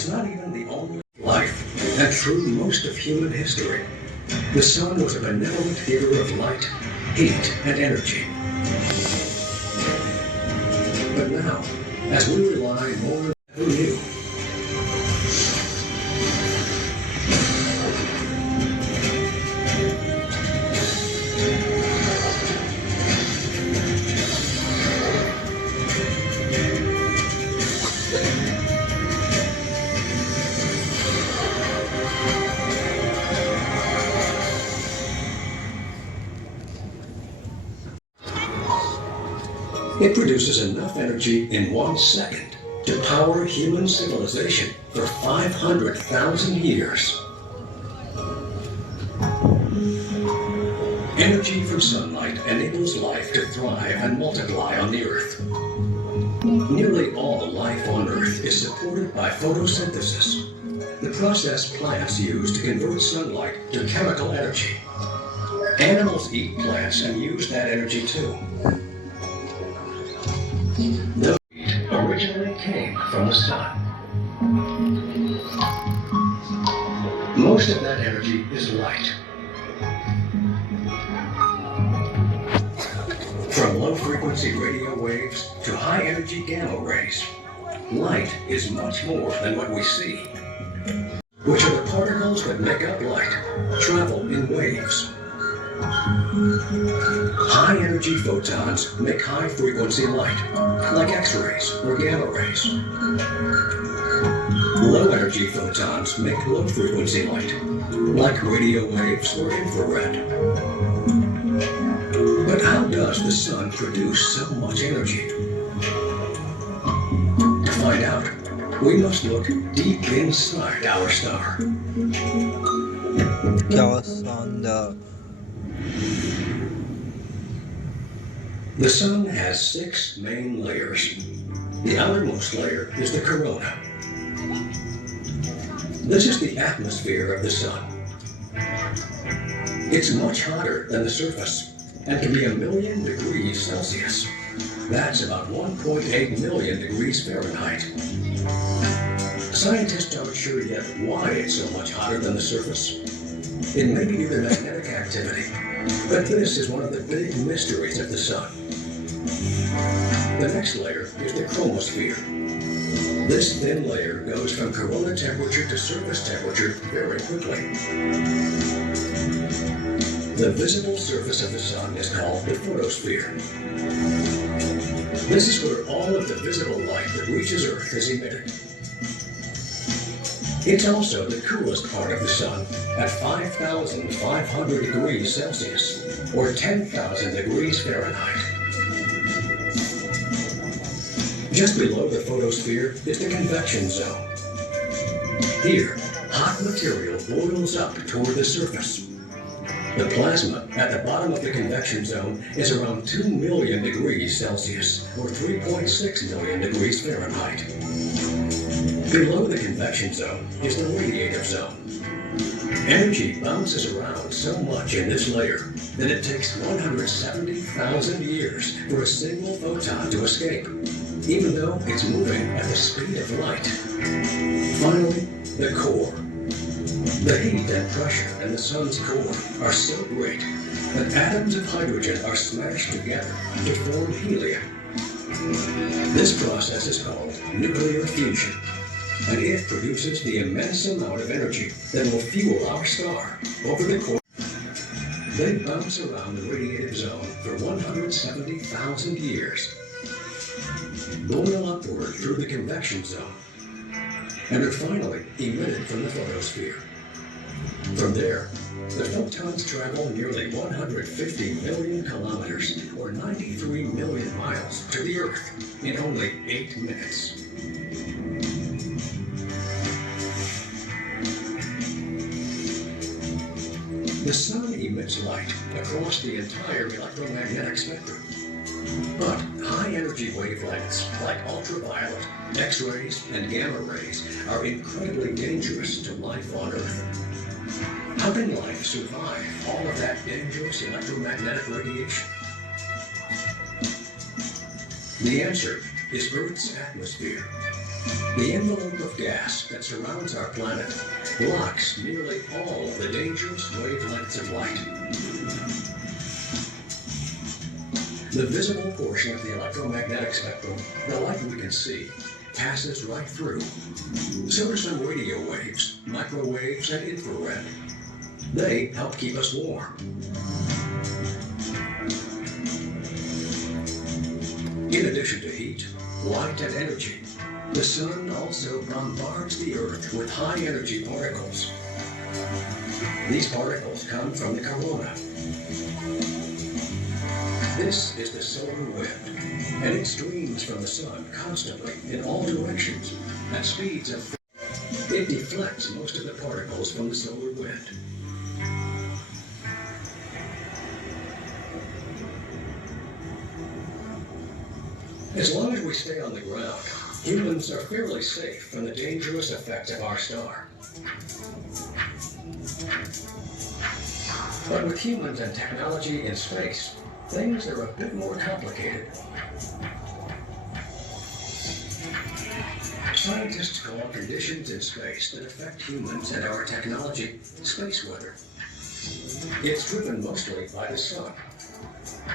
it's not even the only life, and through most of human history, the sun was a benevolent giver of light, heat, and energy. But now, as we rely more than ever new, it produces enough energy in 1 second to power human civilization for 500,000 years. Energy from sunlight enables life to thrive and multiply on the Earth. Nearly all life on Earth is supported by photosynthesis, the process plants use to convert sunlight to chemical energy. Animals eat plants and use that energy too. The heat originally came from the sun. Most of that energy is light. From low-frequency radio waves to high-energy gamma rays, light is much more than what we see, which are the particles that make up light, travel in waves. High-energy photons make high-frequency light, like X-rays or gamma rays. Low-energy photons make low-frequency light, like radio waves or infrared. But how does the sun produce so much energy? To find out, we must look deep inside our star. The sun has 6 main layers. The outermost layer is the corona. This is the atmosphere of the sun. It's much hotter than the surface and can be 1,000,000 degrees Celsius. That's about 1.8 million degrees Fahrenheit. Scientists aren't sure yet why it's so much hotter than the surface. It may be due to magnetic activity, but this is one of the big mysteries of the sun. The next layer is the chromosphere. This thin layer goes from corona temperature to surface temperature very quickly. The visible surface of the sun is called the photosphere. This is where all of the visible light that reaches Earth is emitted. It's also the coolest part of the sun at 5,500 degrees Celsius, or 10,000 degrees Fahrenheit. Just below the photosphere is the convection zone. Here, hot material boils up toward the surface. The plasma at the bottom of the convection zone is around 2 million degrees Celsius, or 3.6 million degrees Fahrenheit. Below the convection zone is the radiative zone. Energy bounces around so much in this layer that it takes 170,000 years for a single photon to escape, even though it's moving at the speed of light. Finally, the core. The heat and pressure in the sun's core are so great that atoms of hydrogen are smashed together to form helium. This process is called nuclear fusion, and it produces the immense amount of energy that will fuel our star over the course. They bounce around the radiative zone for 170,000 years, boil upward through the convection zone, and are finally emitted from the photosphere. From there, the photons travel nearly 150 million kilometers, or 93 million miles, to the Earth in only 8 minutes. The sun emits light across the entire electromagnetic spectrum. But high-energy wavelengths like ultraviolet, X-rays, and gamma rays are incredibly dangerous to life on Earth. How can life survive all of that dangerous electromagnetic radiation? The answer is Earth's atmosphere. The envelope of gas that surrounds our planet blocks nearly all of the dangerous wavelengths of light. The visible portion of the electromagnetic spectrum, the light we can see, passes right through. So do some radio waves, microwaves, and infrared. They help keep us warm. In addition to heat, light, and energy, the sun also bombards the Earth with high-energy particles. These particles come from the corona. This is the solar wind, and it streams from the sun constantly in all directions at speeds of... It deflects most of the particles from the solar wind. As long as we stay on the ground, humans are fairly safe from the dangerous effects of our star. But with humans and technology in space, things are a bit more complicated. Scientists call conditions in space that affect humans and our technology space weather. It's driven mostly by the sun.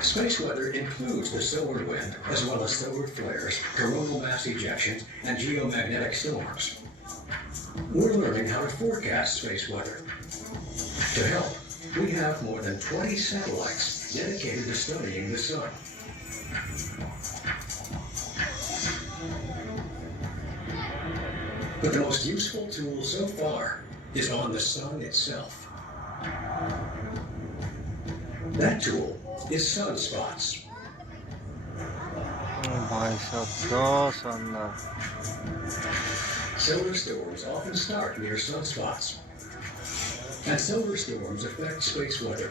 Space weather includes the solar wind, as well as solar flares, coronal mass ejections, and geomagnetic storms. We're learning how to forecast space weather. To help, we have more than 20 satellites dedicated to studying the sun. But the most useful tool so far is on the sun itself. That tool is sunspots. भाई साहब क्या शानदार Solar storms often start near sunspots, and solar storms affect space weather.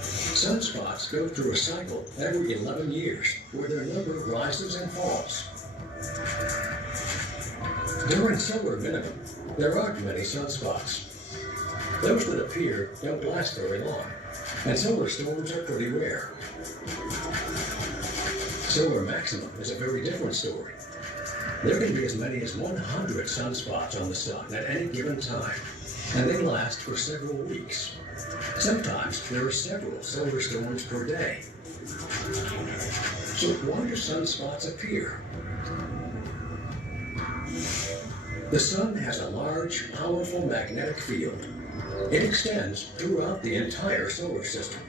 Sunspots go through a cycle every 11 years where their number rises and falls. During solar minimum, there aren't many sunspots. Those that appear don't last very long, and solar storms are pretty rare. Solar maximum is a very different story. There can be as many as 100 sunspots on the sun at any given time, and they last for several weeks. Sometimes there are several solar storms per day. So why do sunspots appear? The sun has a large, powerful magnetic field. It extends throughout the entire solar system.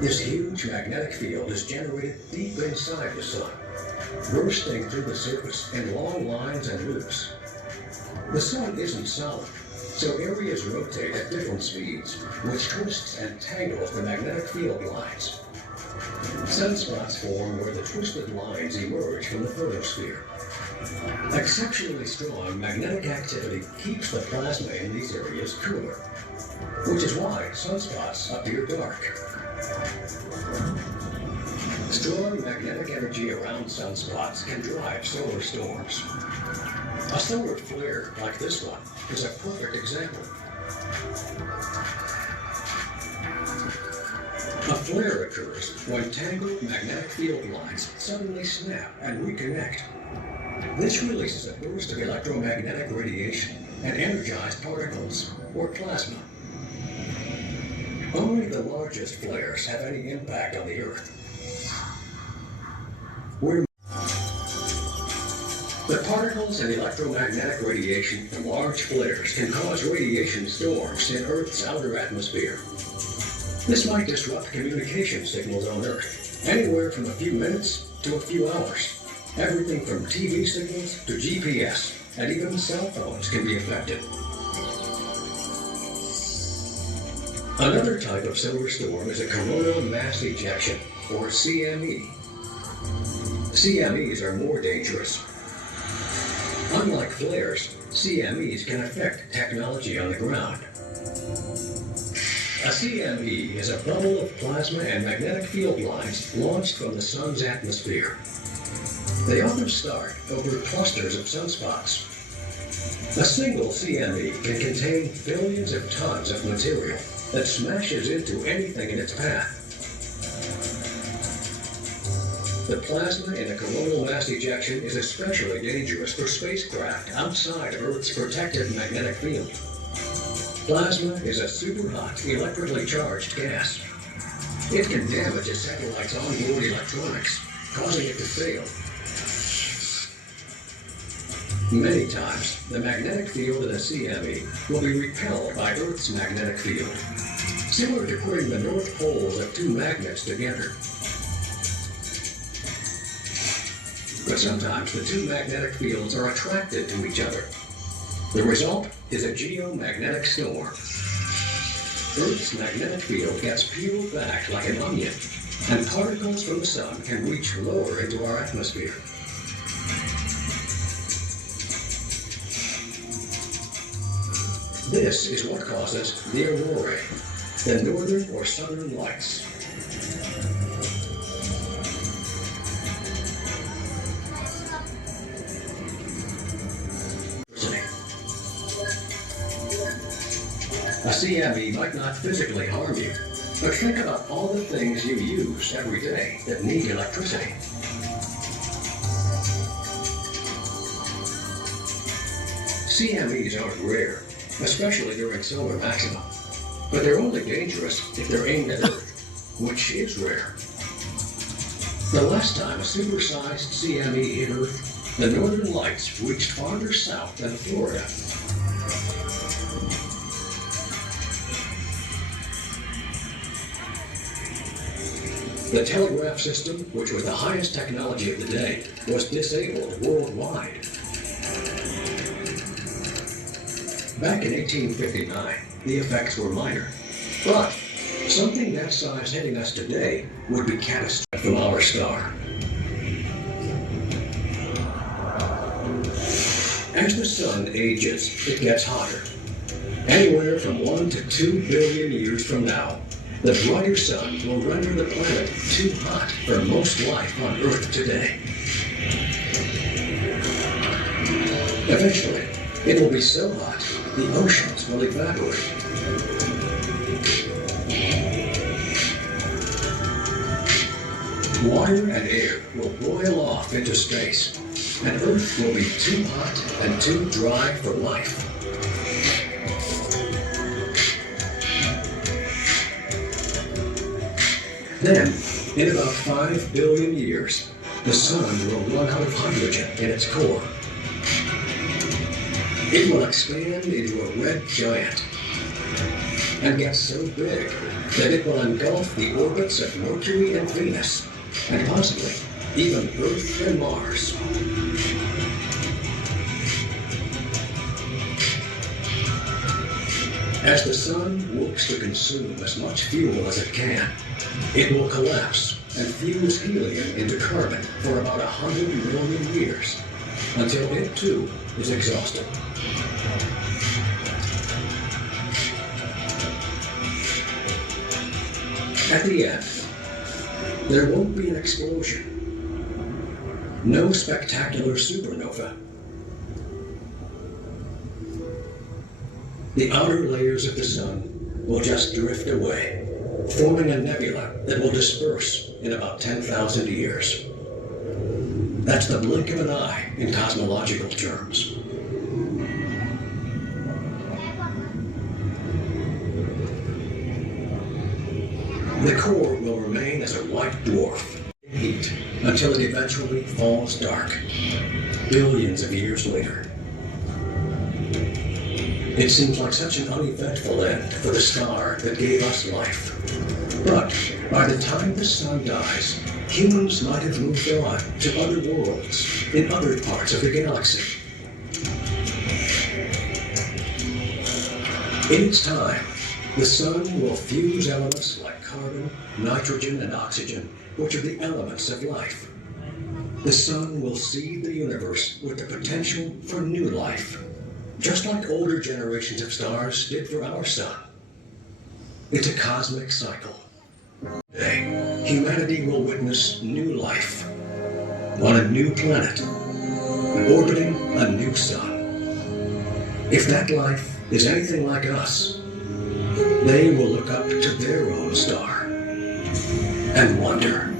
This huge magnetic field is generated deep inside the sun, bursting through the surface in long lines and loops. The sun isn't solid, so areas rotate at different speeds, which twists and tangles the magnetic field lines. Sunspots form where the twisted lines emerge from the photosphere. Exceptionally strong magnetic activity keeps the plasma in these areas cooler, which is why sunspots appear dark. Strong magnetic energy around sunspots can drive solar storms. A solar flare like this one is a perfect example. A flare occurs when tangled magnetic field lines suddenly snap and reconnect. This releases a burst of electromagnetic radiation and energized particles, or plasma. Only the largest flares have any impact on the Earth. The particles and electromagnetic radiation from large flares can cause radiation storms in Earth's outer atmosphere. This might disrupt communication signals on Earth, anywhere from a few minutes to a few hours. Everything from TV signals to GPS, and even cell phones can be affected. Another type of solar storm is a coronal mass ejection, or CME. CMEs are more dangerous. Unlike flares, CMEs can affect technology on the ground. A CME is a bubble of plasma and magnetic field lines launched from the sun's atmosphere. They often start over clusters of sunspots. A single CME can contain billions of tons of material that smashes into anything in its path. The plasma in a coronal mass ejection is especially dangerous for spacecraft outside of Earth's protected magnetic field. Plasma is a super-hot, electrically charged gas. It can damage a satellite's onboard electronics, causing it to fail. Many times, the magnetic field in a CME will be repelled by Earth's magnetic field, similar to putting the north poles of two magnets together. But sometimes the two magnetic fields are attracted to each other. The result is a geomagnetic storm. Earth's magnetic field gets peeled back like an onion, and particles from the sun can reach lower into our atmosphere. This is what causes the aurorae, the northern or southern lights. A CME might not physically harm you, but think about all the things you use every day that need electricity. CMEs aren't rare, especially during solar maxima, but they're only dangerous if they're aimed at Earth, which is rare. The last time a supersized CME hit Earth, the northern lights reached farther south than Florida. The telegraph system, which was the highest technology of the day, was disabled worldwide. Back in 1859, the effects were minor, but something that size hitting us today would be catastrophic from our star. As the sun ages, it gets hotter. Anywhere from 1 to 2 billion years from now, the brighter sun will render the planet too hot for most life on Earth today. Eventually, it will be so hot, the oceans will evaporate. Water and air will boil off into space, and Earth will be too hot and too dry for life. Then, in about 5 billion years, the sun will run out of hydrogen in its core. It will expand into a red giant and get so big that it will engulf the orbits of Mercury and Venus, and possibly even Earth and Mars. As the sun works to consume as much fuel as it can, it will collapse and fuse helium into carbon for about 100 million years, until it too is exhausted. At the end, there won't be an explosion, no spectacular supernova. The outer layers of the sun will just drift away, forming a nebula that will disperse in about 10,000 years. That's the blink of an eye in cosmological terms. The core will remain as a white dwarf in heat until it eventually falls dark, billions of years later. It seems like such an uneventful end for the star that gave us life. But by the time the sun dies, humans might have moved on to other worlds in other parts of the galaxy. In its time, the sun will fuse elements like carbon, nitrogen, and oxygen, which are the elements of life. The sun will seed the universe with the potential for new life, just like older generations of stars did for our sun. It's a cosmic cycle. Today, humanity will witness new life on a new planet, orbiting a new sun. If that life is anything like us, they will look up to their own star and wonder,